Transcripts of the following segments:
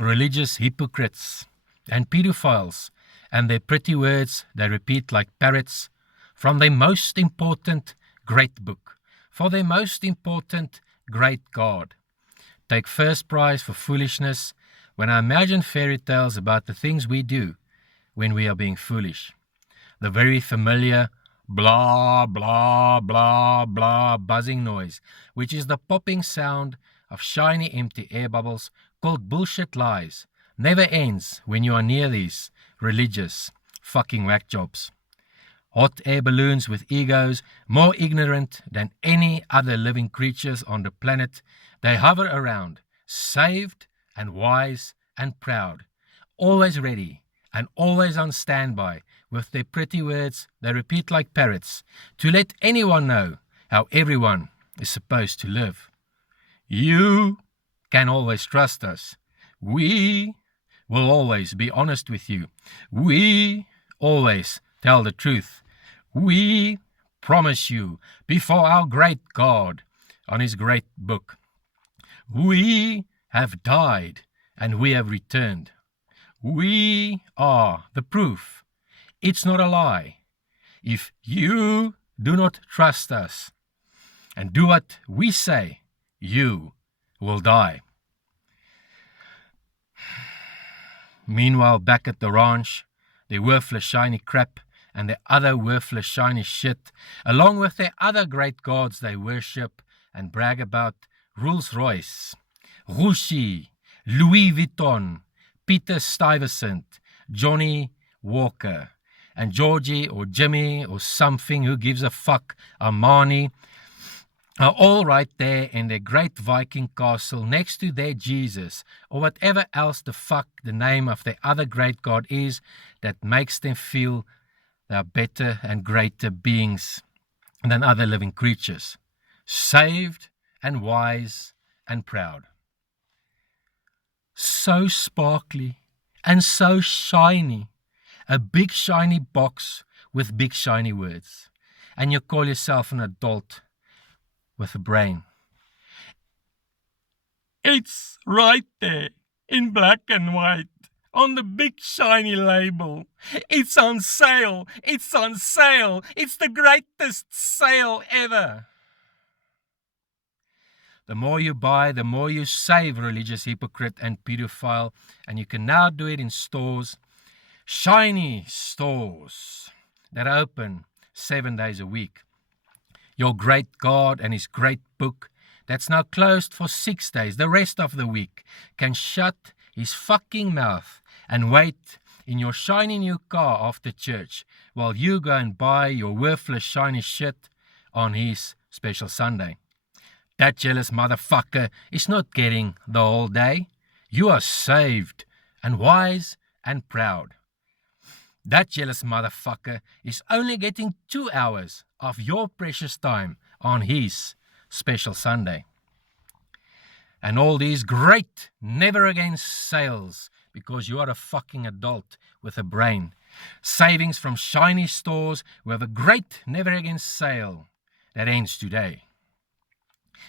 religious hypocrites and pedophiles, and their pretty words they repeat like parrots from their most important great book, for their most important great God. Take first prize for foolishness when I imagine fairy tales about the things we do when we are being foolish. The very familiar blah, blah, blah, blah buzzing noise, which is the popping sound of shiny empty air bubbles called bullshit lies, never ends when you are near these religious fucking whack jobs. Hot air balloons with egos more ignorant than any other living creatures on the planet, they hover around, saved and wise and proud, always ready and always on standby with their pretty words they repeat like parrots to let anyone know how everyone is supposed to live. You can always trust us. We will always be honest with you. We always tell the truth. We promise you before our great God on his great book. We have died and we have returned. We are the proof. It's not a lie. If you do not trust us and do what we say, you will die. Meanwhile, back at the ranch, their worthless shiny crap and their other worthless shiny shit, along with their other great gods they worship and brag about, Rolls-Royce, Gucci, Louis Vuitton, Peter Stuyvesant, Johnny Walker, and Georgie or Jimmy or something, who gives a fuck, Armani, are all right there in their great Viking castle next to their Jesus, or whatever else the fuck the name of their other great God is that makes them feel they are better and greater beings than other living creatures, saved and wise and proud. So sparkly and so shiny, a big shiny box with big shiny words, and you call yourself an adult with a brain. It's right there in black and white on the big shiny label. It's on sale. It's on sale. It's the greatest sale ever. The more you buy, the more you save, religious hypocrite and pedophile, and you can now do it in stores, shiny stores that are open 7 days a week. Your great God and his great book that's now closed for 6 days, the rest of the week, can shut his fucking mouth and wait in your shiny new car after church while you go and buy your worthless shiny shit on his special Sunday. That jealous motherfucker is not getting the whole day. You are saved and wise and proud. That jealous motherfucker is only getting 2 hours of your precious time on his special Sunday. And all these great never again sales because you are a fucking adult with a brain. Savings from shiny stores who have a great never again sale that ends today.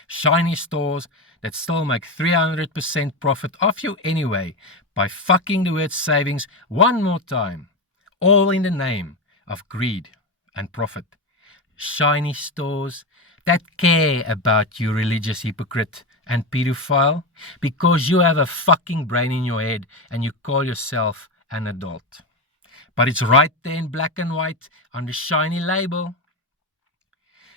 Shiny stores that still make 300% profit off you anyway by fucking the word savings one more time. All in the name of greed and profit. Shiny stores that care about you, religious hypocrite and pedophile, because you have a fucking brain in your head and you call yourself an adult. But it's right there in black and white on the shiny label.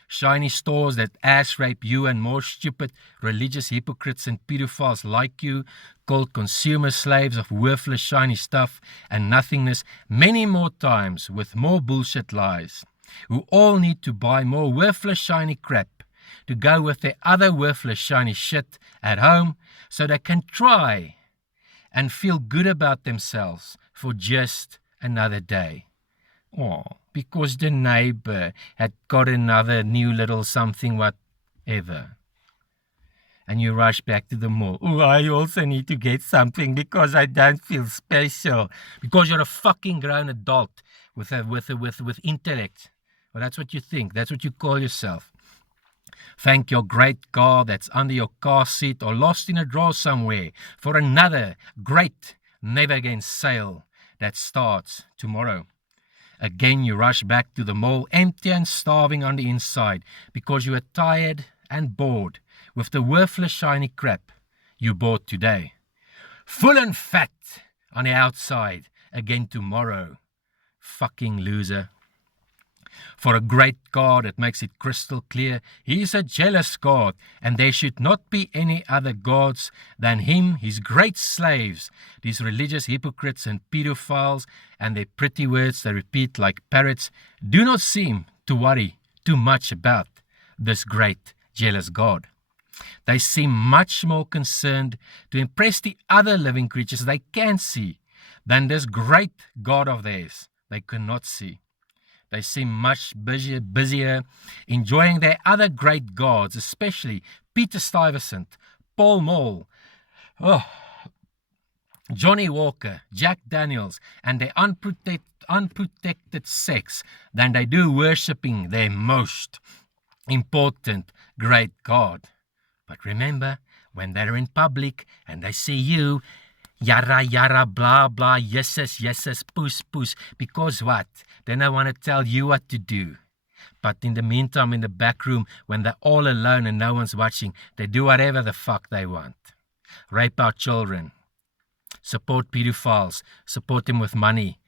Shiny stores that ass rape you and more stupid religious hypocrites and pedophiles like you, called consumer slaves of worthless shiny stuff and nothingness many more times with more bullshit lies, who all need to buy more worthless shiny crap to go with their other worthless shiny shit at home so they can try and feel good about themselves for just another day. Oh, because the neighbor had got another new little something whatever. And you rush back to the mall. Oh, I also need to get something because I don't feel special. Because you're a fucking grown adult with intellect. Well, that's what you think. That's what you call yourself. Thank your great God that's under your car seat or lost in a drawer somewhere for another great Never Again sale that starts tomorrow. Again, you rush back to the mall, empty and starving on the inside because you are tired and bored with the worthless shiny crap you bought today. Full and fat on the outside again tomorrow. Fucking loser. For a great God that makes it crystal clear, he is a jealous God, and there should not be any other gods than him, his great slaves, these religious hypocrites and pedophiles, and their pretty words they repeat like parrots, do not seem to worry too much about this great jealous God. They seem much more concerned to impress the other living creatures they can see than this great God of theirs they cannot see. They seem much busier enjoying their other great gods, especially Peter Stuyvesant, Paul Mall, Johnny Walker, Jack Daniels, and their unprotected sex than they do worshipping their most important great God. But remember, when they're in public and they see you, yara, yara, blah, blah, yeses, yeses, puss, puss. Because what? Then I want to tell you what to do. But in the meantime, in the back room, when they're all alone and no one's watching, they do whatever the fuck they want. Rape our children. Support pedophiles. Support them with money.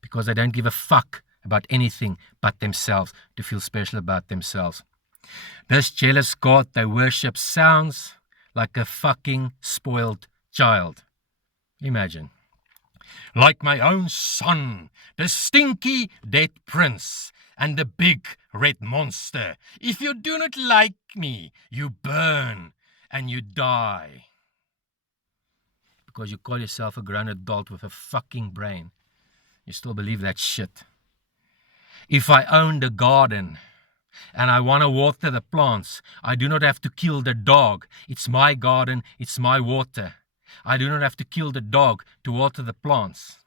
Because they don't give a fuck about anything but themselves, to feel special about themselves. This jealous God they worship sounds like a fucking spoiled child. Imagine. Like my own son, the stinky dead prince, and the big red monster. If you do not like me, you burn and you die. Because you call yourself a grown adult with a fucking brain. You still believe that shit. If I owned a garden and I want to water the plants, I do not have to kill the dog. It's my garden, it's my water. I do not have to kill the dog to water the plants.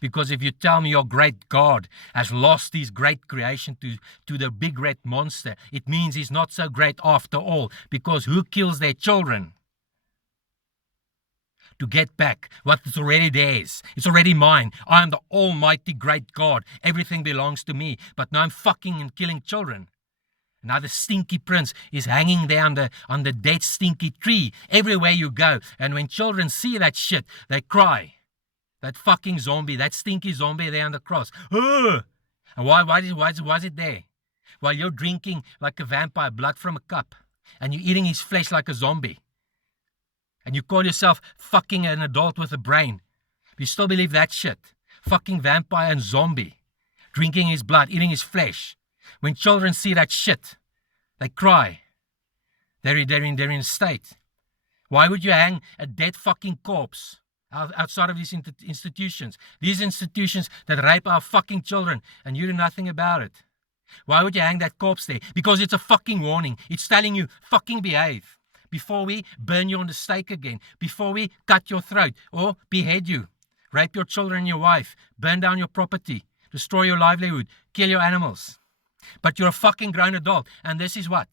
Because if you tell me your great God has lost his great creation to the big red monster, it means he's not so great after all. Because who kills their children? To get back what is already theirs. It's already mine. I am the almighty great God. Everything belongs to me. But now I'm fucking and killing children. Now the stinky prince is hanging there on the dead stinky tree everywhere you go. And when children see that shit, they cry. That fucking zombie, that stinky zombie there on the cross. Ugh! And why is it there? While you're drinking like a vampire blood from a cup. And you're eating his flesh like a zombie. And you call yourself fucking an adult with a brain. You still believe that shit. Fucking vampire and zombie. Drinking his blood, eating his flesh. When children see that shit, they cry. They're in a state. Why would you hang a dead fucking corpse outside of these institutions? These institutions that rape our fucking children and you do nothing about it. Why would you hang that corpse there? Because it's a fucking warning. It's telling you, fucking behave. Before we burn you on the stake again. Before we cut your throat or behead you. Rape your children and your wife. Burn down your property. Destroy your livelihood. Kill your animals. But you're a fucking grown adult. And this is what?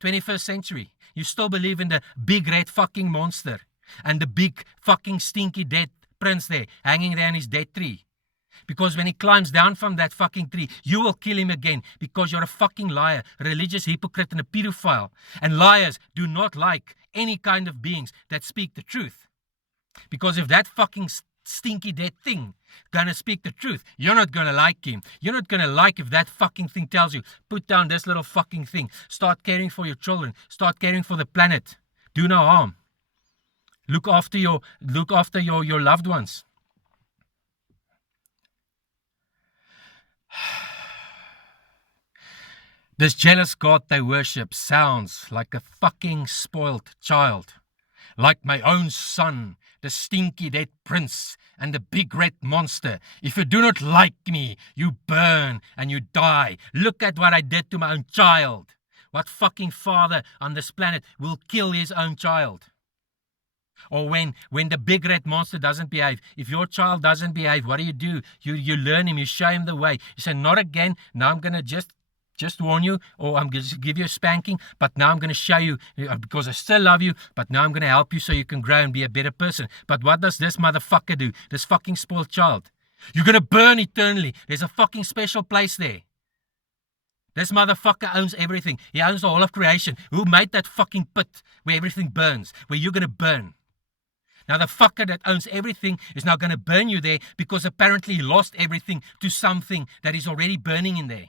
21st century. You still believe in the big red fucking monster. And the big fucking stinky dead prince there. Hanging there on his dead tree. Because when he climbs down from that fucking tree, you will kill him again. Because you're a fucking liar. A religious hypocrite and a pedophile. And liars do not like any kind of beings that speak the truth. Because if that fucking stinky dead thing gonna speak the truth, you're not gonna like him. You're not gonna like if that fucking thing tells you, put down this little fucking thing. Start caring for your children. Start caring for the planet. Do no harm. Look after your loved ones. This jealous God they worship sounds like a fucking spoiled child. Like my own son, the stinky dead prince and the big red monster. If you do not like me, you burn and you die. Look at what I did to my own child. What fucking father on this planet will kill his own child? Or when the big red monster doesn't behave. If your child doesn't behave, what do? You learn him, you show him the way. You say, not again. Now I'm going to just just warn you, or I'm going to give you a spanking, but now I'm going to show you, because I still love you, but now I'm going to help you so you can grow and be a better person. But what does this motherfucker do? This fucking spoiled child. You're going to burn eternally. There's a fucking special place there. This motherfucker owns everything. He owns the whole of creation. Who made that fucking pit where everything burns, where you're going to burn? Now the fucker that owns everything is now going to burn you there because apparently he lost everything to something that is already burning in there.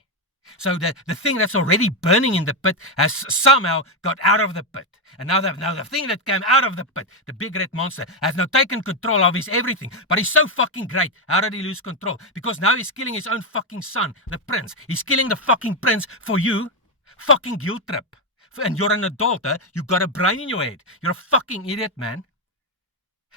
So the thing that's already burning in the pit has somehow got out of the pit. And now the thing that came out of the pit, the big red monster, has now taken control of his everything. But he's so fucking great. How did he lose control? Because now he's killing his own fucking son, the prince. He's killing the fucking prince for you. Fucking guilt trip. And you're an adult, huh? You got a brain in your head. You're a fucking idiot, man.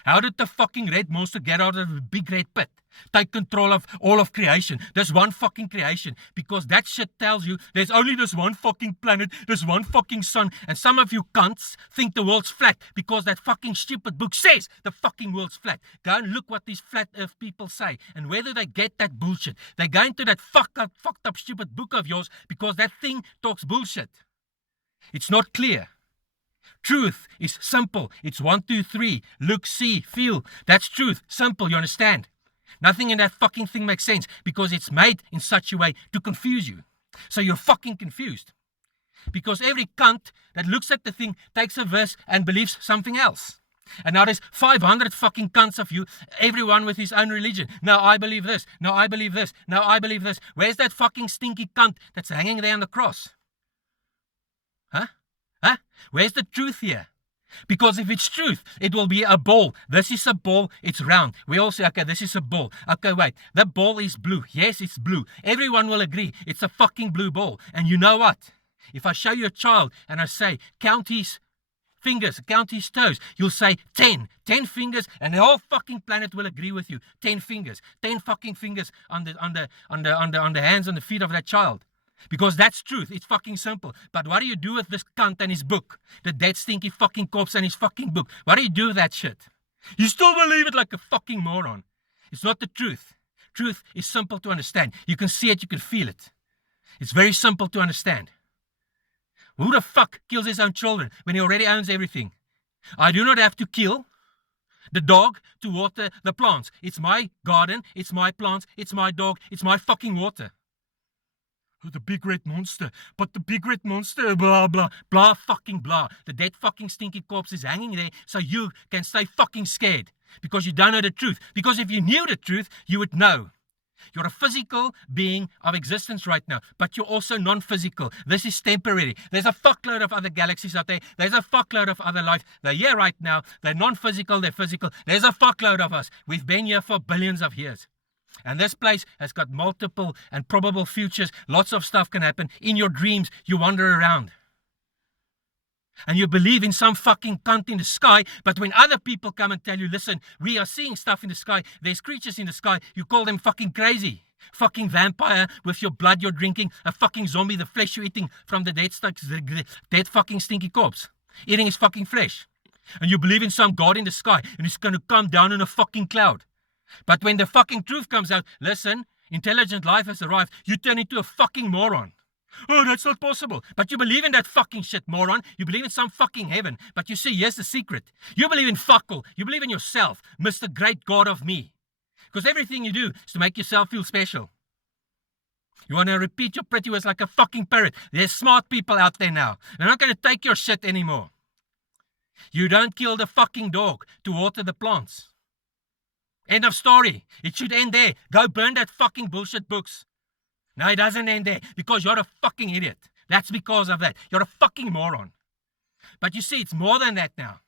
How did the fucking red monster get out of the big red pit? Take control of all of creation. There's one fucking creation. Because that shit tells you there's only this one fucking planet, this one fucking sun. And some of you cunts think the world's flat because that fucking stupid book says the fucking world's flat. Go and look what these flat earth people say and whether they get that bullshit. They go into that fucked up stupid book of yours because that thing talks bullshit. It's not clear. Truth is simple. It's 1, 2, 3. Look, see, feel. That's truth. Simple, you understand? Nothing in that fucking thing makes sense because it's made in such a way to confuse you. So you're fucking confused. Because every cunt that looks at the thing takes a verse and believes something else. And now there's 500 fucking cunts of you, everyone with his own religion. Now I believe this. Now I believe this. Now I believe this. Where's that fucking stinky cunt that's hanging there on the cross? Huh? Huh? Where's the truth here? Because if it's truth, it will be a ball. This is a ball, it's round. We all say, okay, this is a ball. Okay, wait, the ball is blue. Yes, it's blue. Everyone will agree it's a fucking blue ball. And you know what? If I show you a child and I say, count his fingers, count his toes, you'll say 10. 10 fingers, and the whole fucking planet will agree with you. 10 fingers. 10 fucking fingers on the hands and the feet of that child. Because that's truth. It's fucking simple. But what do you do with this cunt and his book? The dead stinky fucking corpse and his fucking book. What do you do with that shit? You still believe it like a fucking moron. It's not the truth. Truth is simple to understand. You can see it, you can feel it. It's very simple to understand. Who the fuck kills his own children when he already owns everything? I do not have to kill the dog to water the plants. It's my garden, it's my plants, it's my dog, it's my fucking water. The big red monster, but the big red monster, blah, blah, blah, fucking blah. The dead fucking stinky corpse is hanging there so you can stay fucking scared because you don't know the truth. Because if you knew the truth, you would know. You're a physical being of existence right now, but you're also non-physical. This is temporary. There's a fuckload of other galaxies out there. There's a fuckload of other life. They're here right now. They're non-physical. They're physical. There's a fuckload of us. We've been here for billions of years. And this place has got multiple and probable futures. Lots of stuff can happen. In your dreams, you wander around. And you believe in some fucking cunt in the sky, but when other people come and tell you, listen, we are seeing stuff in the sky, there's creatures in the sky, you call them fucking crazy. Fucking vampire with your blood you're drinking, a fucking zombie, the flesh you're eating from the dead fucking stinky corpse. Eating his fucking flesh. And you believe in some God in the sky, and it's going to come down in a fucking cloud. But when the fucking truth comes out, listen, intelligent life has arrived, you turn into a fucking moron. Oh, that's not possible. But you believe in that fucking shit, moron. You believe in some fucking heaven. But you see, here's the secret. You believe in fuck all. You believe in yourself, Mr. Great God of me. Because everything you do is to make yourself feel special. You want to repeat your pretty words like a fucking parrot. There's smart people out there now. They're not going to take your shit anymore. You don't kill the fucking dog to water the plants. End of story. It should end there. Go burn that fucking bullshit books. No, it doesn't end there because you're a fucking idiot. That's because of that. You're a fucking moron. But you see, it's more than that now.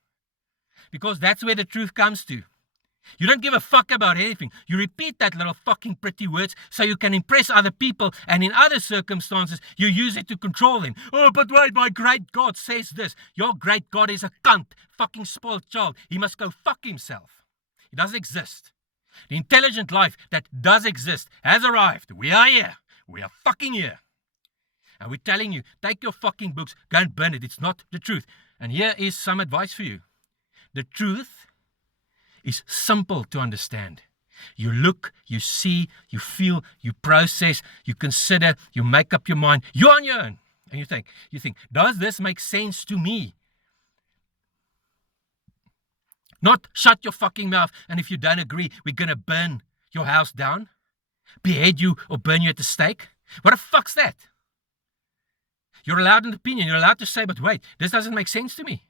Because that's where the truth comes to. You don't give a fuck about anything. You repeat that little fucking pretty words so you can impress other people, and in other circumstances, you use it to control them. Oh, but wait, my great God says this. Your great God is a cunt, fucking spoiled child. He must go fuck himself. It doesn't exist. The intelligent life that does exist has arrived. We are here. We are fucking here. And we're telling you, take your fucking books, go and burn it. It's not the truth. And here is some advice for you. The truth is simple to understand. You look, you see, you feel, you process, you consider, you make up your mind. You're on your own. And you think, does this make sense to me? Not shut your fucking mouth, and if you don't agree, we're going to burn your house down, behead you, or burn you at the stake. What the fuck's that? You're allowed an opinion. You're allowed to say, but wait, this doesn't make sense to me.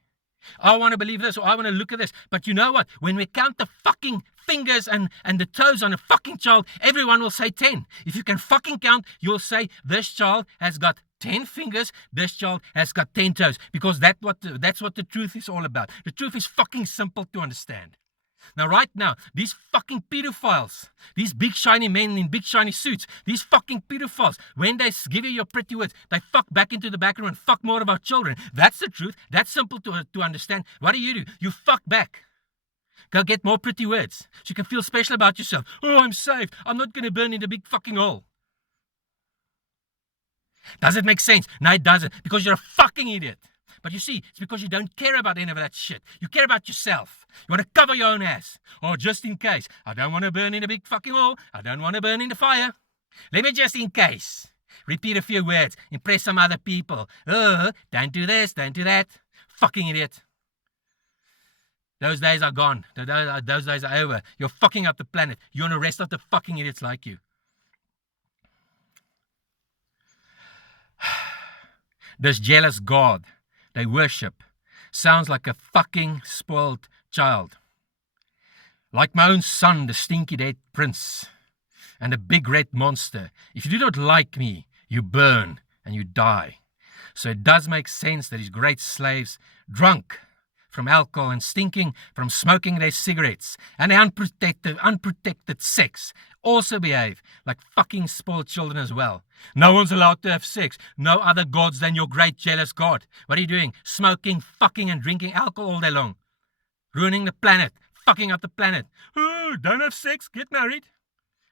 I want to believe this, or I want to look at this. But you know what? When we count the fucking fingers and the toes on a fucking child, everyone will say 10. If you can fucking count, you'll say this child has got 10 fingers, this child has got 10 toes. Because that's what the truth is all about. The truth is fucking simple to understand. Now, right now, these fucking pedophiles, these big shiny men in big shiny suits, these fucking pedophiles, when they give you your pretty words, they fuck back into the back room and fuck more of our children. That's the truth. That's simple to understand. What do? You fuck back. Go get more pretty words so you can feel special about yourself. Oh, I'm saved. I'm not going to burn in the big fucking hole. Does it make sense? No, it doesn't, because you're a fucking idiot. But you see, it's because you don't care about any of that shit. You care about yourself. You want to cover your own ass. Oh, just in case. I don't want to burn in a big fucking hole. I don't want to burn in the fire. Let me just in case repeat a few words. Impress some other people. Oh, don't do this, don't do that. Fucking idiot. Those days are gone. Those days are over. You're fucking up the planet. You and the rest of the fucking idiots like you. This jealous God they worship sounds like a fucking spoiled child. Like my own son, the stinky dead prince, and the big red monster. If you do not like me, you burn and you die. So it does make sense that his great slaves, drunk from alcohol and stinking from smoking their cigarettes and unprotected sex, also behave like fucking spoiled children as well. No one's allowed to have sex. No other gods than your great jealous God. What are you doing? Smoking, fucking and drinking alcohol all day long. Ruining the planet. Fucking up the planet. Oh, don't have sex, get married.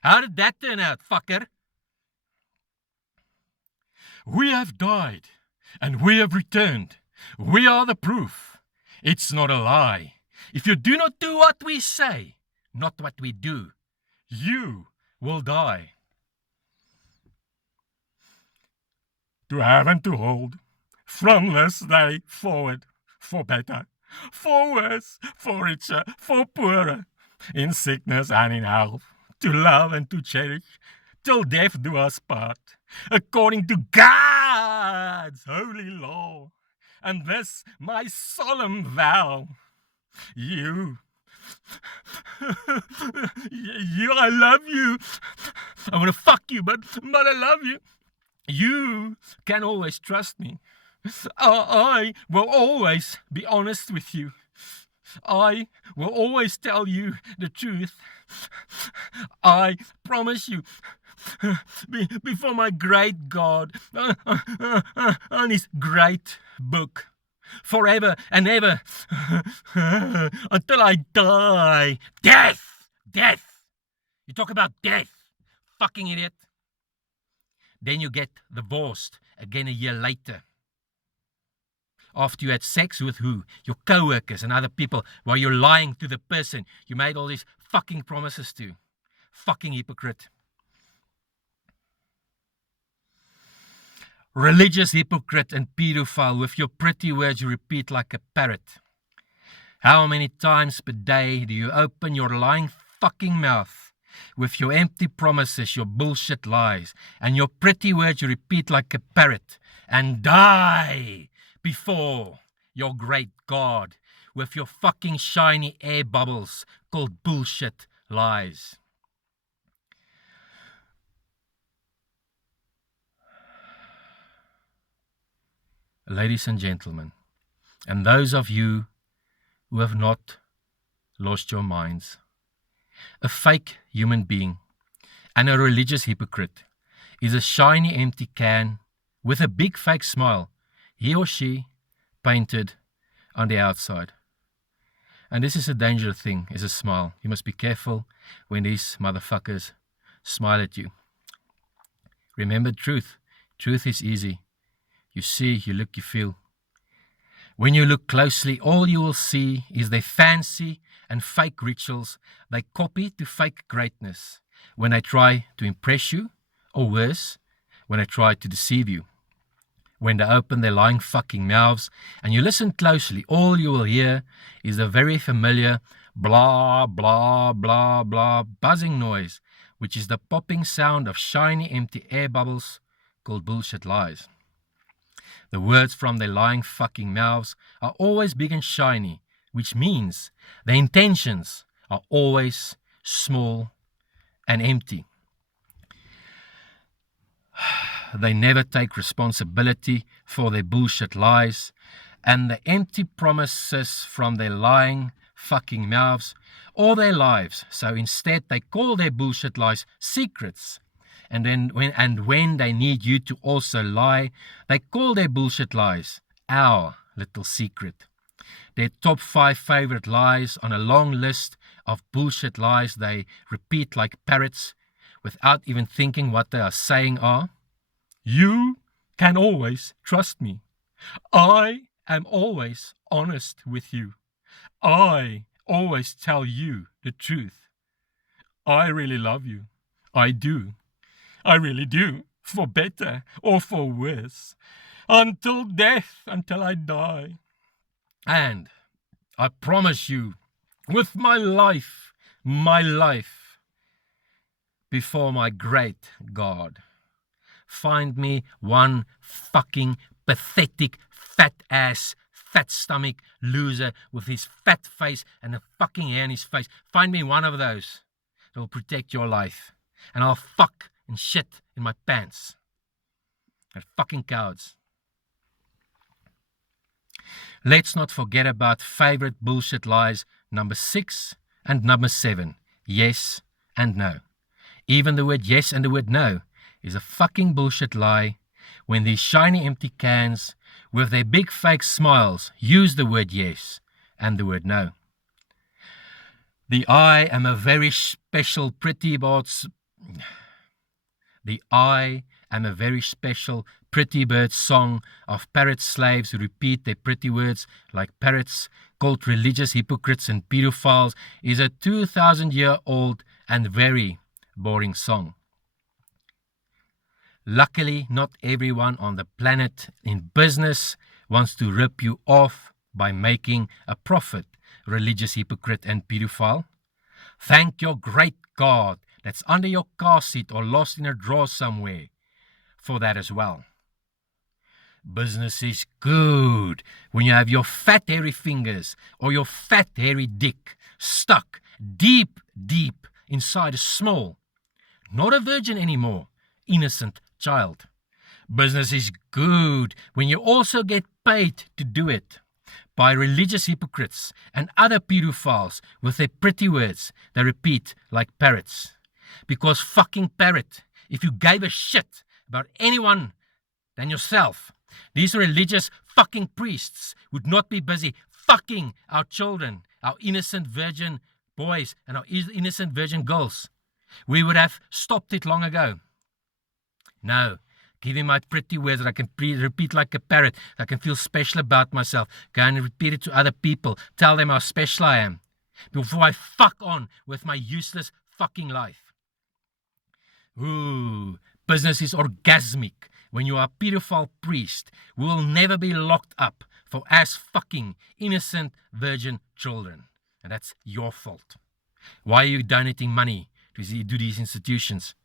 How did that turn out, fucker? We have died and we have returned. We are the proof. It's not a lie. If you do not do what we say, not what we do, you will die. To have and to hold, from this day forward, for better, for worse, for richer, for poorer, in sickness and in health, to love and to cherish, till death do us part, according to God's holy law. And this my solemn vow, you, I love you. I want to fuck you, but I love you. You can always trust me. I will always be honest with you. I will always tell you the truth. I promise you. Before my great God on his great book, forever and ever, until I die. Death! You talk about death, fucking idiot. Then you get divorced again a year later. After you had sex with who? Your co-workers and other people, while you're lying to the person you made all these fucking promises to. Fucking hypocrite. Religious hypocrite and pedophile, with your pretty words you repeat like a parrot. How many times per day do you open your lying fucking mouth with your empty promises, your bullshit lies, and your pretty words you repeat like a parrot, and die before your great God with your fucking shiny air bubbles called bullshit lies? Ladies and gentlemen, and those of you who have not lost your minds, a fake human being and a religious hypocrite is a shiny empty can with a big fake smile, he or she painted on the outside. And this is a dangerous thing, is a smile. You must be careful when these motherfuckers smile at you. Remember truth. Truth is easy. You see, you look, you feel. When you look closely, all you will see is their fancy and fake rituals they copy to fake greatness when they try to impress you, or worse, when they try to deceive you. When they open their lying fucking mouths and you listen closely, all you will hear is the very familiar blah, blah, blah, blah buzzing noise, which is the popping sound of shiny empty air bubbles called bullshit lies. The words from their lying fucking mouths are always big and shiny, which means their intentions are always small and empty. They never take responsibility for their bullshit lies and the empty promises from their lying fucking mouths or their lives. So instead, they call their bullshit lies secrets. And then when they need you to also lie, they call their bullshit lies our little secret. Their top 5 favorite lies on a long list of bullshit lies they repeat like parrots without even thinking what they are saying are: you can always trust me. I am always honest with you. I always tell you the truth. I really love you. I do. I really do. For better or for worse. Until death, until I die. And I promise you, with my life, before my great God, find me one fucking pathetic, fat-ass, fat-stomach loser with his fat face and a fucking hair in his face. Find me one of those that will protect your life. And I'll fuck and shit in my pants. They're fucking cowards. Let's not forget about favorite bullshit lies number 6 and number 7. Yes and no. Even the word yes and the word no is a fucking bullshit lie when these shiny empty cans with their big fake smiles use the word yes and the word no. The I am a very special pretty bird song of parrot slaves who repeat their pretty words like parrots, called religious hypocrites and pedophiles, is a 2,000-year-old and very boring song. Luckily, not everyone on the planet in business wants to rip you off by making a profit, religious hypocrite and pedophile. Thank your great God that's under your car seat or lost in a drawer somewhere for that as well. Business is good when you have your fat hairy fingers or your fat hairy dick stuck deep, deep inside a small, not a virgin anymore, innocent child. Business is good when you also get paid to do it by religious hypocrites and other pedophiles with their pretty words they repeat like parrots. Because fucking parrot, if you gave a shit about anyone than yourself, these religious fucking priests would not be busy fucking our children, our innocent virgin boys and our innocent virgin girls. We would have stopped it long ago. No, give him my pretty words that I can repeat like a parrot. I can feel special about myself. Go and repeat it to other people. Tell them how special I am. Before I fuck on with my useless fucking life. Ooh, business is orgasmic when you are a pedophile priest who will never be locked up for ass fucking innocent virgin children. And that's your fault. Why are you donating money to do these institutions?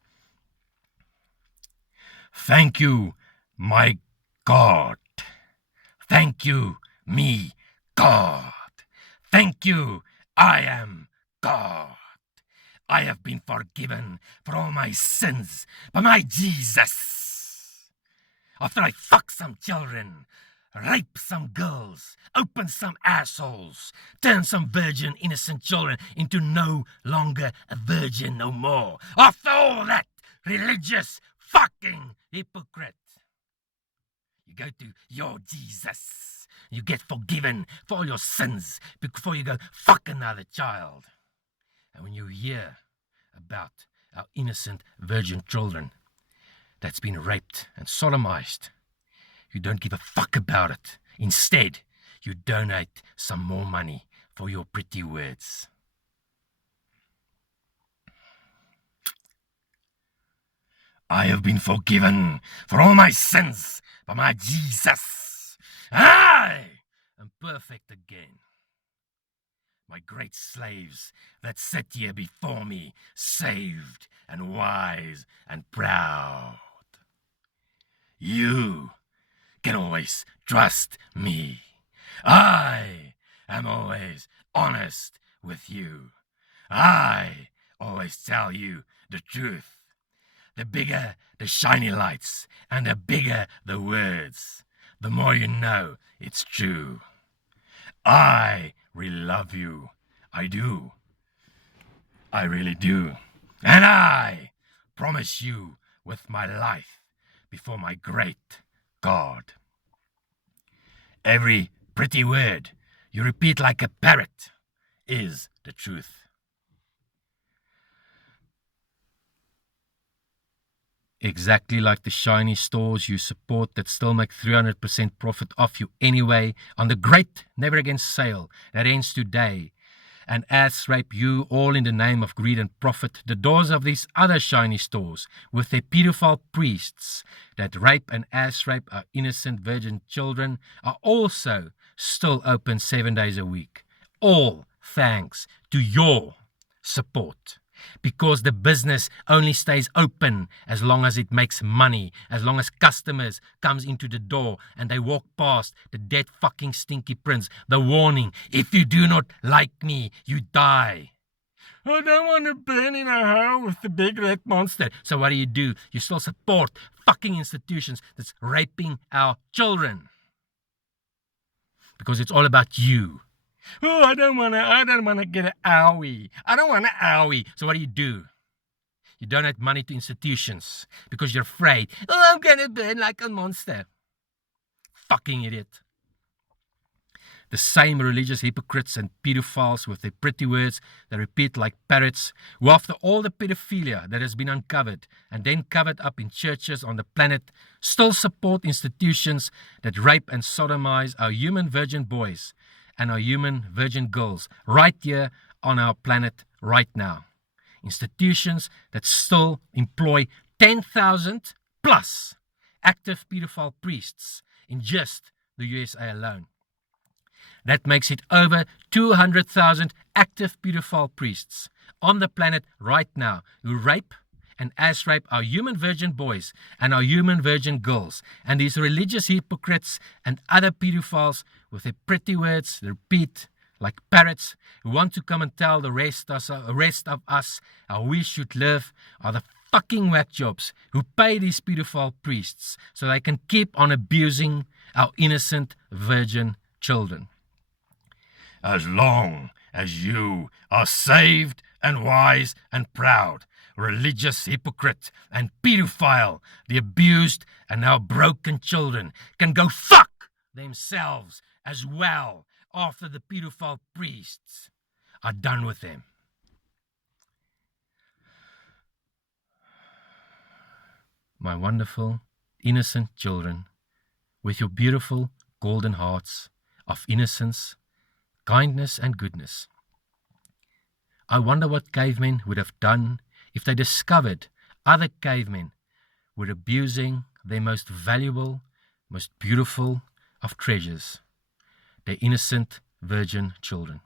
Thank you, my God. Thank you, me, God. Thank you, I am God. I have been forgiven for all my sins by my Jesus. After I fuck some children, rape some girls, open some assholes, turn some virgin innocent children into no longer a virgin no more. After all that, religious fucking hypocrite. You go to your Jesus. You get forgiven for all your sins before you go fuck another child. And when you hear about our innocent virgin children that's been raped and sodomized, you don't give a fuck about it. Instead, you donate some more money for your pretty words. I have been forgiven for all my sins by my Jesus. I am perfect again. My great slaves that sit here before me, saved and wise and proud. You can always trust me. I am always honest with you. I always tell you the truth. The bigger the shiny lights and the bigger the words, the more you know it's true. I really love you. I do. I really do. And I promise you with my life before my great God. Every pretty word you repeat like a parrot is the truth. Exactly like the shiny stores you support that still make 300% profit off you anyway on the great Never Again sale that ends today, and ass rape you all in the name of greed and profit. The doors of these other shiny stores with their pedophile priests that rape and ass rape our innocent virgin children are also still open 7 days a week. All thanks to your support. Because the business only stays open as long as it makes money, as long as customers comes into the door and they walk past the dead fucking stinky prince, the warning, if you do not like me, you die. I don't want to burn in a hole with the big red monster. So what do? You still support fucking institutions that's raping our children. Because it's all about you. Oh, I don't wanna get an owie. I don't want an owie. So what do? You donate money to institutions because you're afraid. Oh, I'm gonna burn like a monster. Fucking idiot. The same religious hypocrites and pedophiles with their pretty words that repeat like parrots, who after all the pedophilia that has been uncovered and then covered up in churches on the planet, still support institutions that rape and sodomize our human virgin boys and our human virgin girls right here on our planet right now. Institutions that still employ 10,000 plus active pedophile priests in just the USA alone. That makes it over 200,000 active pedophile priests on the planet right now who rape and ass rape our human virgin boys and our human virgin girls. And these religious hypocrites and other pedophiles with their pretty words, they repeat like parrots, who want to come and tell the rest of us how we should live, are the fucking whack jobs who pay these pedophile priests so they can keep on abusing our innocent virgin children. As long as you are saved and wise and proud, religious hypocrite and pedophile, the abused and now broken children can go fuck themselves as well after the pedophile priests are done with them. My wonderful, innocent children, with your beautiful golden hearts of innocence, kindness and goodness. I wonder what cavemen would have done if they discovered other cavemen were abusing their most valuable, most beautiful of treasures, their innocent virgin children.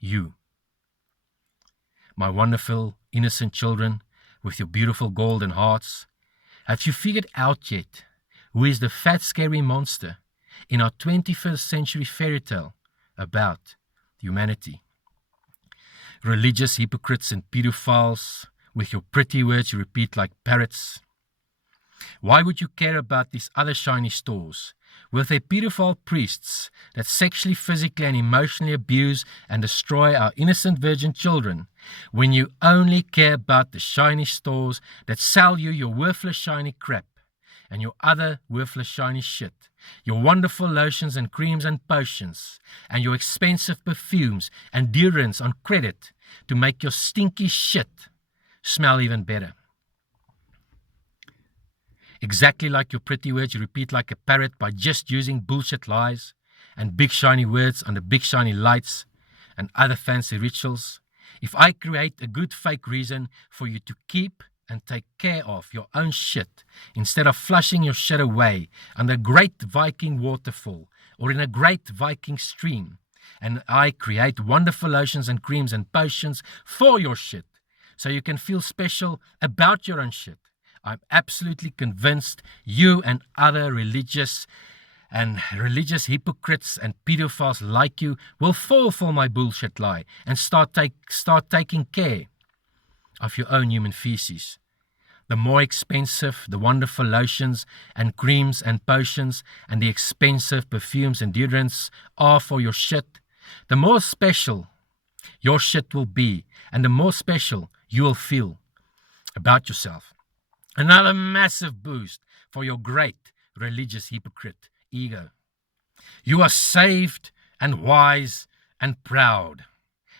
You, my wonderful, innocent children with your beautiful golden hearts, have you figured out yet who is the fat, scary monster in our 21st century fairy tale about humanity? Religious hypocrites and pedophiles with your pretty words you repeat like parrots. Why would you care about these other shiny stores with their pedophile priests that sexually, physically and emotionally abuse and destroy our innocent virgin children when you only care about the shiny stores that sell you your worthless shiny crap and your other worthless shiny shit, your wonderful lotions and creams and potions, and your expensive perfumes and deodorants on credit to make your stinky shit smell even better? Exactly like your pretty words you repeat like a parrot by just using bullshit lies and big shiny words under big shiny lights and other fancy rituals. If I create a good fake reason for you to keep and take care of your own shit instead of flushing your shit away on the great Viking waterfall or in a great Viking stream. And I create wonderful lotions and creams and potions for your shit so you can feel special about your own shit. I'm absolutely convinced you and other religious hypocrites and pedophiles like you will fall for my bullshit lie and start taking care of your own human feces. The more expensive the wonderful lotions and creams and potions and the expensive perfumes and deodorants are for your shit, the more special your shit will be and the more special you will feel about yourself. Another massive boost for your great religious hypocrite ego. You are saved and wise and proud.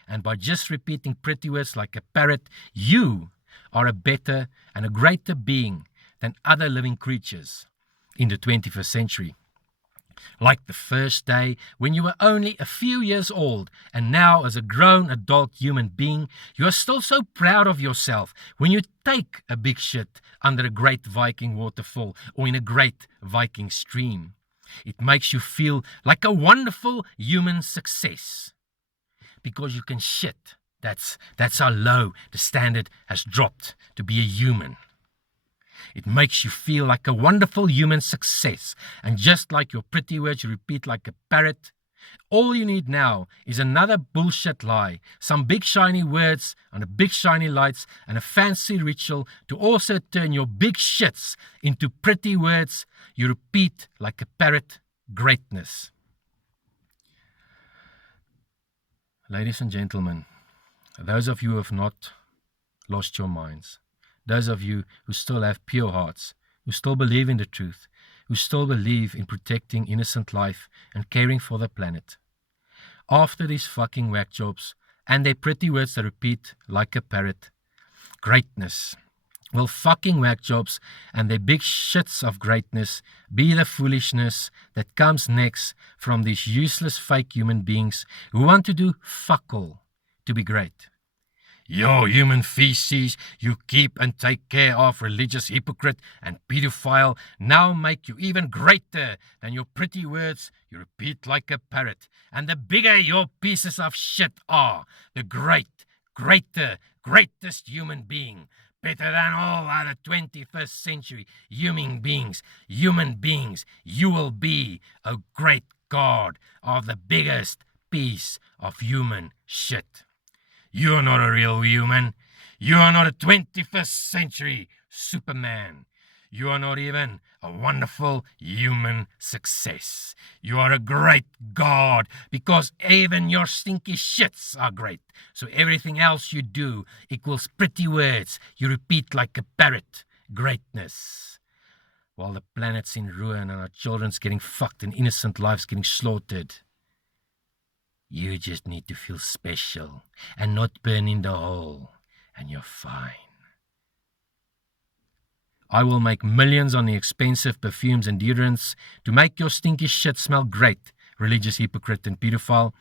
And by just repeating pretty words like a parrot, you are a better and a greater being than other living creatures in the 21st century. Like the first day when you were only a few years old, and now as a grown adult human being, you are still so proud of yourself when you take a big shit under a great Viking waterfall or in a great Viking stream. It makes you feel like a wonderful human success because you can shit. That's how low the standard has dropped to be a human. It makes you feel like a wonderful human success. And just like your pretty words you repeat like a parrot, all you need now is another bullshit lie, some big shiny words and a big shiny lights and a fancy ritual to also turn your big shits into pretty words you repeat like a parrot greatness. Ladies and gentlemen, those of you who have not lost your minds, those of you who still have pure hearts, who still believe in the truth, who still believe in protecting innocent life and caring for the planet. After these fucking whack jobs and their pretty words that repeat like a parrot, greatness, will fucking whack jobs and their big shits of greatness be the foolishness that comes next from these useless fake human beings who want to do fuck all to be great? Your human feces you keep and take care of, religious hypocrite and pedophile, now make you even greater than your pretty words you repeat like a parrot. And the bigger your pieces of shit are, the greatest human being, better than all other 21st century human beings, you will be a great god of the biggest piece of human shit. You're not a real human. You are not a 21st century Superman. You are not even a wonderful human success. You are a great God because even your stinky shits are great. So everything else you do equals pretty words you repeat like a parrot. Greatness. While the planet's in ruin and our children's getting fucked and innocent lives getting slaughtered. You just need to feel special and not burn in the hole, and you're fine. I will make millions on the expensive perfumes and deodorants to make your stinky shit smell great, religious hypocrite and pedophile.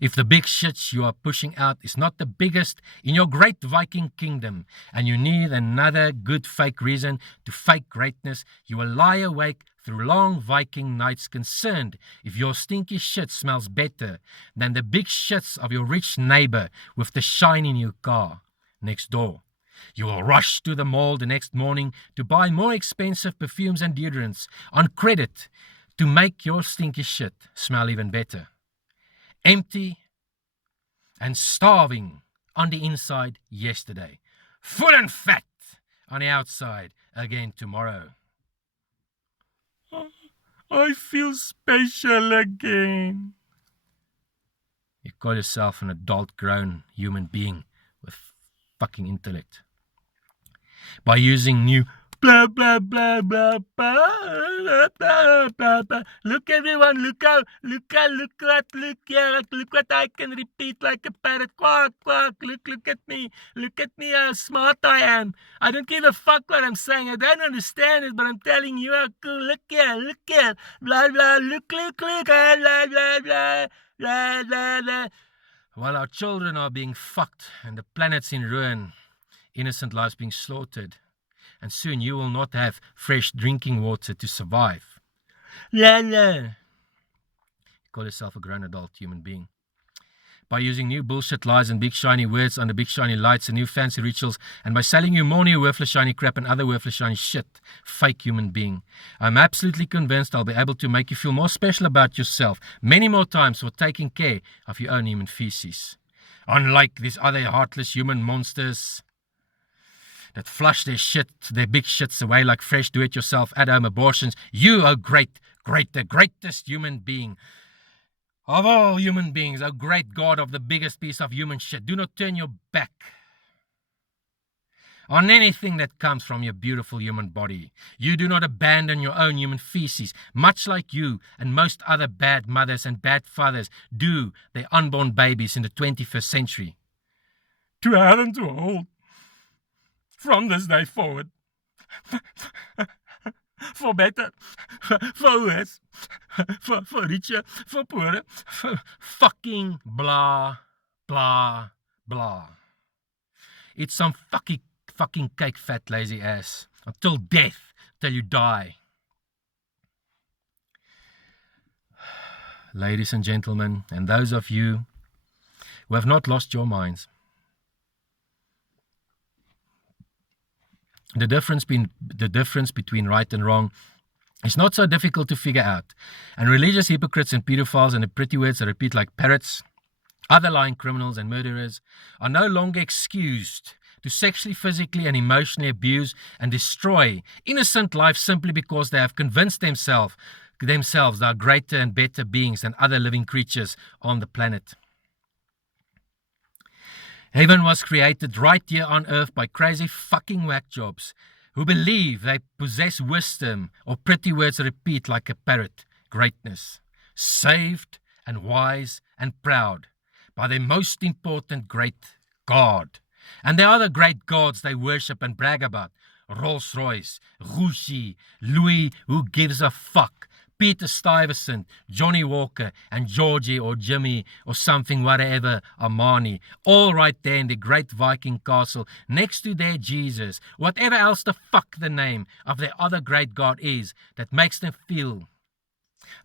If the big shit you are pushing out is not the biggest in your great Viking kingdom, and you need another good fake reason to fake greatness, you will lie awake through long Viking nights concerned if your stinky shit smells better than the big shits of your rich neighbor with the shiny new car next door. You will rush to the mall the next morning to buy more expensive perfumes and deodorants on credit to make your stinky shit smell even better. Empty and starving on the inside yesterday, full and fat on the outside again tomorrow. I feel special again. You call yourself an adult grown human being with fucking intellect. By using new blah blah blah blah blah blah blah blah. Look everyone, look what I can repeat like a parrot. Quack quack, look at me how smart I am. I don't give a fuck what I'm saying. I don't understand it, but I'm telling you how cool. Look here, blah blah, look, blah blah blah blah blah blah. While our children are being fucked and the planet's in ruin, innocent lives being slaughtered. And soon you will not have fresh drinking water to survive. You call yourself a grown adult human being. By using new bullshit lies and big shiny words under big shiny lights and new fancy rituals, and by selling you more new worthless shiny crap and other worthless shiny shit, fake human being. I'm absolutely convinced I'll be able to make you feel more special about yourself many more times for taking care of your own human feces. Unlike these other heartless human monsters that flush their big shits away like fresh do-it-yourself at-home abortions, you, oh the greatest human being of all human beings, O great God of the biggest piece of human shit, do not turn your back on anything that comes from your beautiful human body. You do not abandon your own human feces, much like you and most other bad mothers and bad fathers do their unborn babies in the 21st century. To have and to hold from this day forward. For better, for worse, for richer, for poorer, for fucking blah, blah, blah. Eat some fucking cake, fat lazy ass, until death, till you die. Ladies and gentlemen, and those of you who have not lost your minds, the difference between right and wrong is not so difficult to figure out. And religious hypocrites and pedophiles and the pretty words that repeat like parrots, other lying criminals and murderers are no longer excused to sexually, physically and emotionally abuse and destroy innocent lives simply because they have convinced themselves they are greater and better beings than other living creatures on the planet. Heaven was created right here on earth by crazy fucking whack jobs who believe they possess wisdom or pretty words that repeat like a parrot, greatness, saved and wise and proud by their most important great God. And there are the great gods they worship and brag about. Rolls-Royce, Gucci, Louis, who gives a fuck, Peter Stuyvesant, Johnny Walker, and Georgie or Jimmy or something, whatever, Armani, all right there in the great Viking castle next to their Jesus, whatever else the fuck the name of their other great God is that makes them feel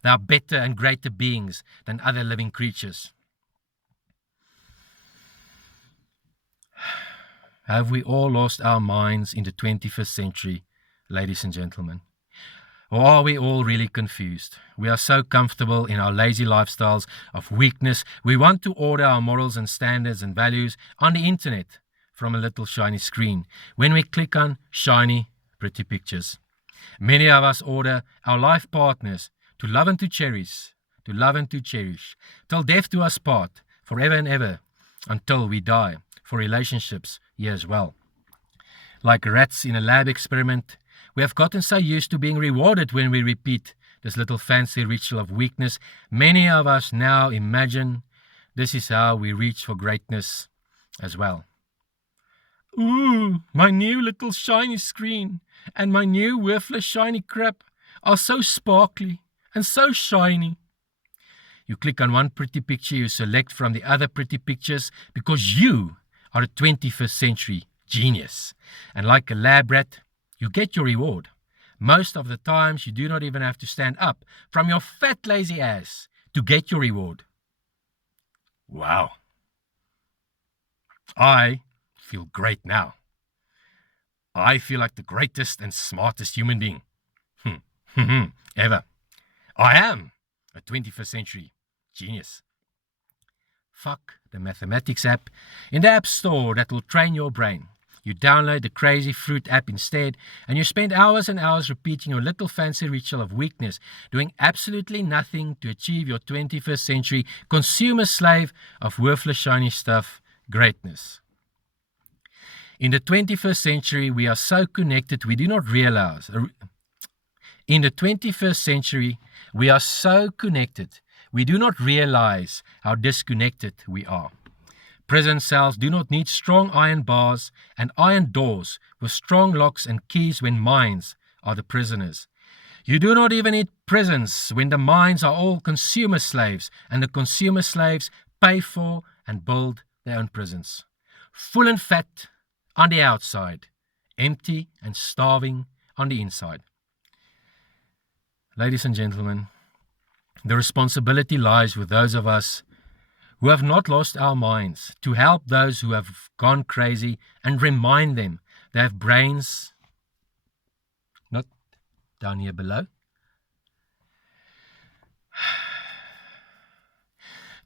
they are better and greater beings than other living creatures. Have we all lost our minds in the 21st century, ladies and gentlemen? Or are we all really confused? We are so comfortable in our lazy lifestyles of weakness. We want to order our morals and standards and values on the internet from a little shiny screen when we click on shiny, pretty pictures. Many of us order our life partners to love and to cherish, till death do us part, forever and ever, until we die, for relationships here as well. Like rats in a lab experiment, we have gotten so used to being rewarded when we repeat this little fancy ritual of weakness. Many of us now imagine this is how we reach for greatness as well. Ooh, my new little shiny screen and my new worthless shiny crap are so sparkly and so shiny. You click on one pretty picture you select from the other pretty pictures because you are a 21st century genius. And like a lab rat, you get your reward. Most of the times, you do not even have to stand up from your fat, lazy ass to get your reward. Wow. I feel great now. I feel like the greatest and smartest human being ever. I am a 21st century genius. Fuck the mathematics app in the App Store that will train your brain. You download the Crazy Fruit app instead, and you spend hours and hours repeating your little fancy ritual of weakness, doing absolutely nothing to achieve your 21st century consumer slave of worthless shiny stuff greatness. In the 21st century, we are so connected we do not realize. In the 21st century, we are so connected we do not realize how disconnected we are. Prison cells do not need strong iron bars and iron doors with strong locks and keys when minds are the prisoners. You do not even need prisons when the minds are all consumer slaves and the consumer slaves pay for and build their own prisons. Full and fat on the outside, empty and starving on the inside. Ladies and gentlemen, the responsibility lies with those of us who have not lost our minds to help those who have gone crazy and remind them they have brains, not down here below,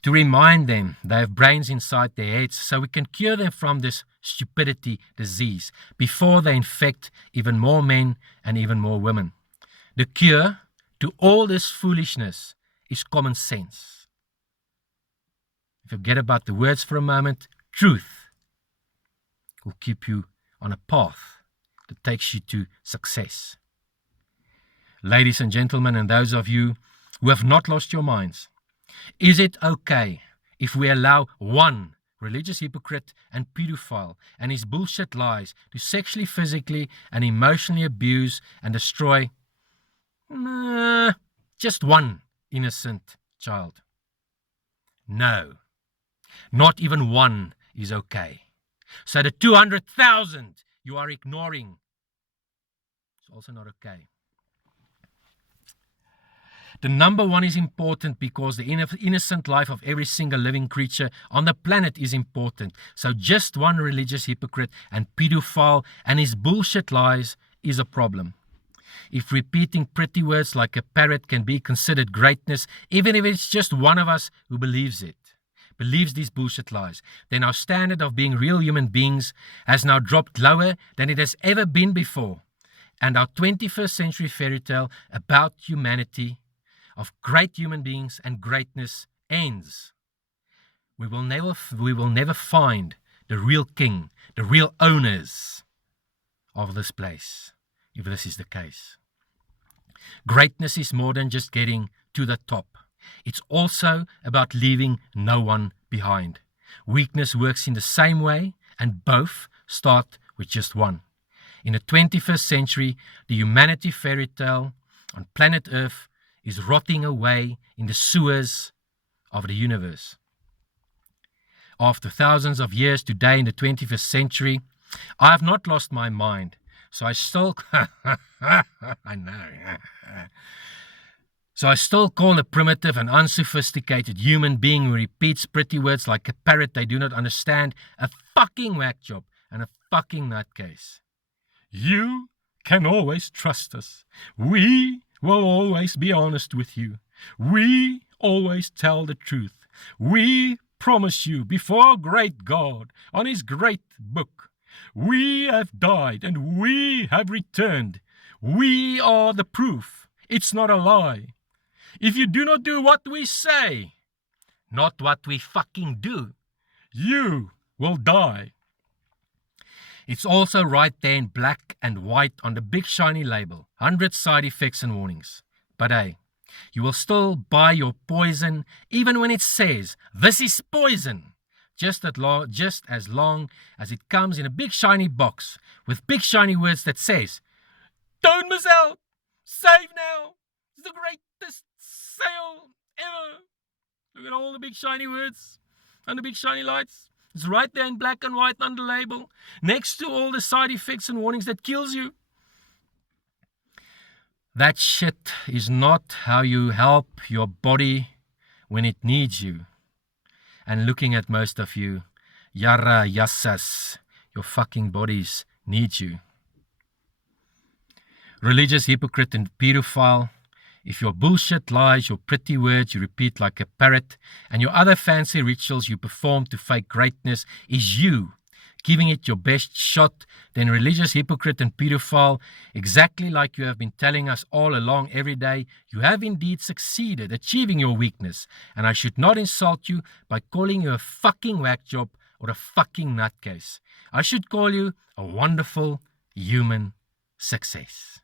to remind them they have brains inside their heads so we can cure them from this stupidity disease before they infect even more men and even more women. The cure to all this foolishness is common sense. Forget about the words for a moment. Truth will keep you on a path that takes you to success. Ladies and gentlemen, and those of you who have not lost your minds, is it okay if we allow one religious hypocrite and pedophile and his bullshit lies to sexually, physically, and emotionally abuse and destroy just one innocent child? No, not even one is okay. So the 200,000 you are ignoring is also not okay. The number one is important because the innocent life of every single living creature on the planet is important. So just one religious hypocrite and pedophile and his bullshit lies is a problem. If repeating pretty words like a parrot can be considered greatness, even if it's just one of us who believes it, believes these bullshit lies, then our standard of being real human beings has now dropped lower than it has ever been before. And our 21st century fairy tale about humanity, of great human beings and greatness, ends. We will never find the real king, the real owners of this place, if this is the case. Greatness is more than just getting to the top. It's also about leaving no one behind. Weakness works in the same way, and both start with just one. In the 21st century, the humanity fairy tale on planet Earth is rotting away in the sewers of the universe. After thousands of years today in the 21st century, I have not lost my mind. So I still, I know. So I still call a primitive and unsophisticated human being who repeats pretty words like a parrot they do not understand a fucking whack job and a fucking nutcase. You can always trust us. We will always be honest with you. We always tell the truth. We promise you before our great God on his great book. We have died and we have returned. We are the proof. It's not a lie. If you do not do what we say, not what we fucking do, you will die. It's also right there in black and white on the big shiny label, 100 side effects and warnings. But hey, you will still buy your poison even when it says, this is poison, just as long as it comes in a big shiny box with big shiny words that says, don't miss out, save now, it's the greatest sale ever. Look at all the big shiny words and the big shiny lights. It's right there in black and white on the label, next to all the side effects and warnings that kills you. That shit is not how you help your body when it needs you. And looking at most of you, Yah-Zeus, your fucking bodies need you. Religious hypocrite and pedophile, if your bullshit lies, your pretty words you repeat like a parrot, and your other fancy rituals you perform to fake greatness is you giving it your best shot, then religious hypocrite and pedophile, exactly like you have been telling us all along every day, you have indeed succeeded achieving your weakness, and I should not insult you by calling you a fucking whack job or a fucking nutcase. I should call you a wonderful human success.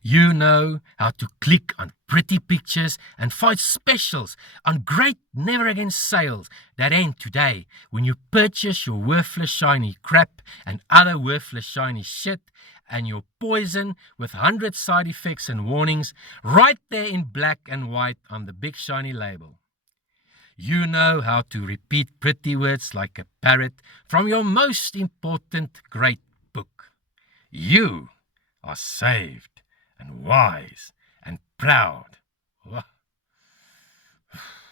You know how to click on pretty pictures and find specials on great never again sales that end today when you purchase your worthless shiny crap and other worthless shiny shit and your poison with 100 side effects and warnings right there in black and white on the big shiny label. You know how to repeat pretty words like a parrot from your most important great book. You are saved and wise and proud.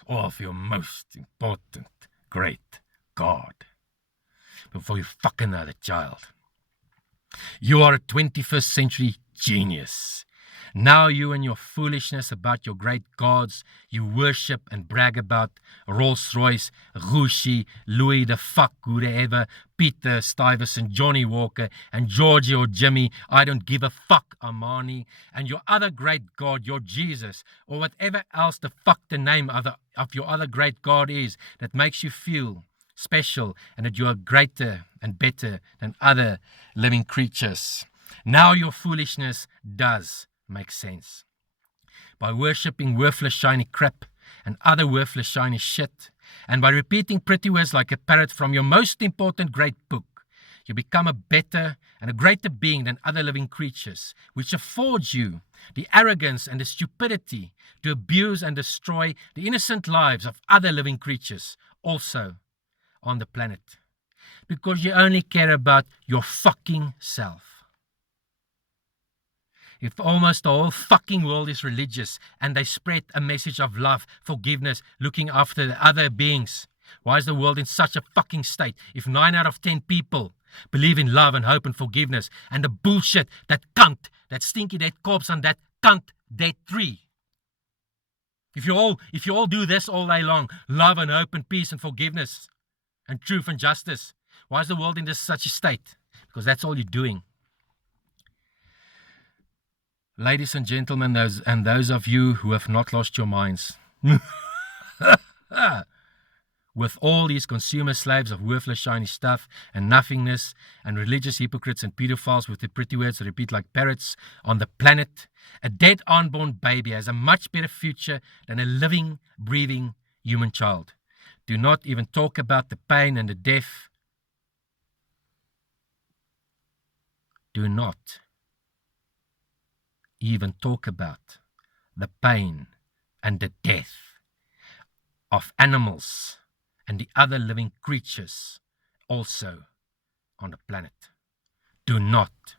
Of your most important great God. Before you fucking know the child. You are a 21st century genius. Now you and your foolishness about your great gods you worship and brag about, Rolls-Royce, Gucci, Louis the fuck, whoever, Peter Stuyvesant, Johnny Walker, and Georgie or Jimmy, I don't give a fuck, Armani, and your other great God, your Jesus, or whatever else the fuck the name of your other great God is that makes you feel special and that you are greater and better than other living creatures. Now your foolishness does make sense. By worshipping worthless shiny crap and other worthless shiny shit, and by repeating pretty words like a parrot from your most important great book, you become a better and a greater being than other living creatures, which affords you the arrogance and the stupidity to abuse and destroy the innocent lives of other living creatures also on the planet. Because you only care about your fucking self. If almost the whole fucking world is religious and they spread a message of love, forgiveness, looking after the other beings, why is the world in such a fucking state? If 9 out of 10 people believe in love and hope and forgiveness and the bullshit, that cunt, that stinky dead corpse on that cunt dead tree. If you all do this all day long, love and hope and peace and forgiveness and truth and justice, why is the world in such a state? Because that's all you're doing. Ladies and gentlemen, those of you who have not lost your minds, with all these consumer slaves of worthless shiny stuff and nothingness and religious hypocrites and pedophiles with the pretty words that repeat like parrots on the planet, a dead unborn baby has a much better future than a living, breathing human child. Do not even talk about the pain and the death. Do not even talk about the pain and the death of animals and the other living creatures also on the planet. Do not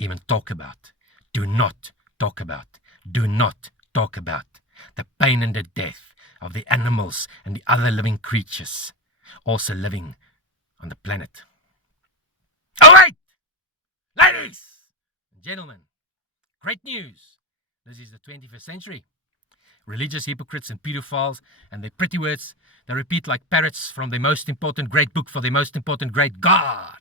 even talk about, do not talk about the pain and the death of the animals and the other living creatures also living on the planet. Oh wait! Ladies and gentlemen, great news. This is the 21st century. Religious hypocrites and pedophiles and their pretty words they repeat like parrots from their most important great book for their most important great God.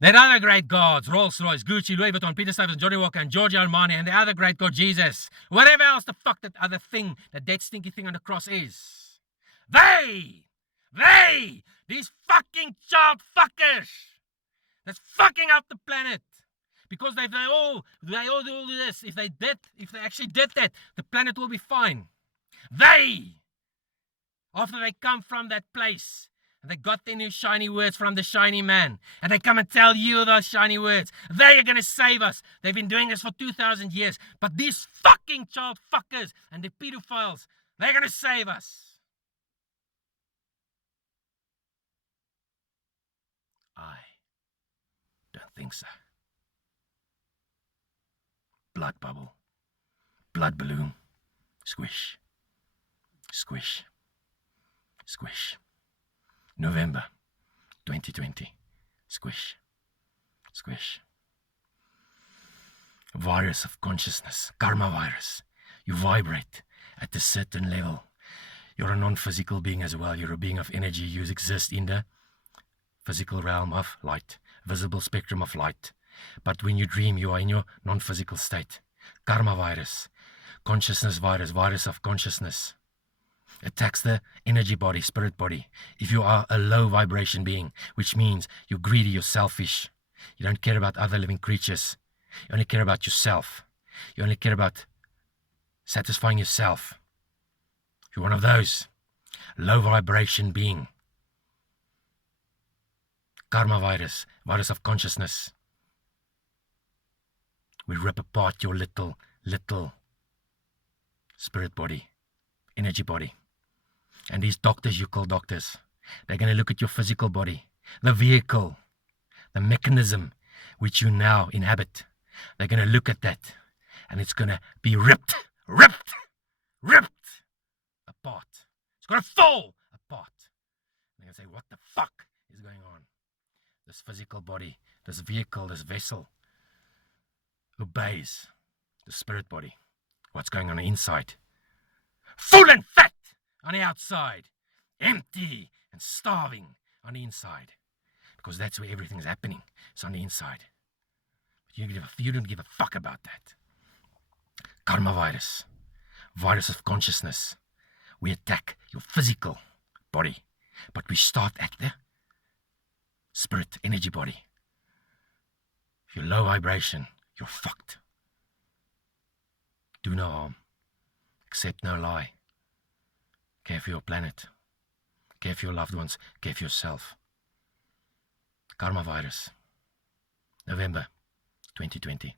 Their other great gods, Rolls-Royce, Gucci, Louis Vuitton, Peter Stuyvesant, Johnny Walker, and Giorgio Armani, and the other great God, Jesus. Whatever else the fuck that other thing, that dead stinky thing on the cross is. These fucking child fuckers that's fucking up the planet. Because they all do this. If they actually did that, the planet will be fine. After they come from that place, and they got their new shiny words from the shiny man, and they come and tell you those shiny words, they are going to save us. They've been doing this for 2,000 years. But these fucking child fuckers and the pedophiles, they're going to save us. I don't think so. Blood bubble, blood balloon, squish, squish, squish. November 2020, squish, squish. Virus of consciousness, karma virus. You vibrate at a certain level. You're a non-physical being as well. You're a being of energy. You exist in the physical realm of light, visible spectrum of light. But when you dream, you are in your non-physical state. Karma virus, consciousness virus, virus of consciousness. Attacks the energy body, spirit body. If you are a low vibration being, which means you're greedy, you're selfish. You don't care about other living creatures. You only care about yourself. You only care about satisfying yourself. If you're one of those, low vibration being. Karma virus, virus of consciousness. We rip apart your little spirit body, energy body. And these doctors you call doctors, they're going to look at your physical body, the vehicle, the mechanism which you now inhabit. They're going to look at that, and it's going to be ripped apart. It's going to fall apart. They're going to say, what the fuck is going on? This physical body, this vehicle, this vessel obeys the spirit body. What's going on the inside? Full and fat on the outside, empty and starving on the inside, because that's where everything's happening. It's on the inside. But you don't give a fuck about that. Karma virus of consciousness. We attack your physical body, but we start at the spirit energy body. If you're low vibration, you're fucked. Do no harm. Accept no lie. Care for your planet. Care for your loved ones. Care for yourself. Karma virus. November 2020.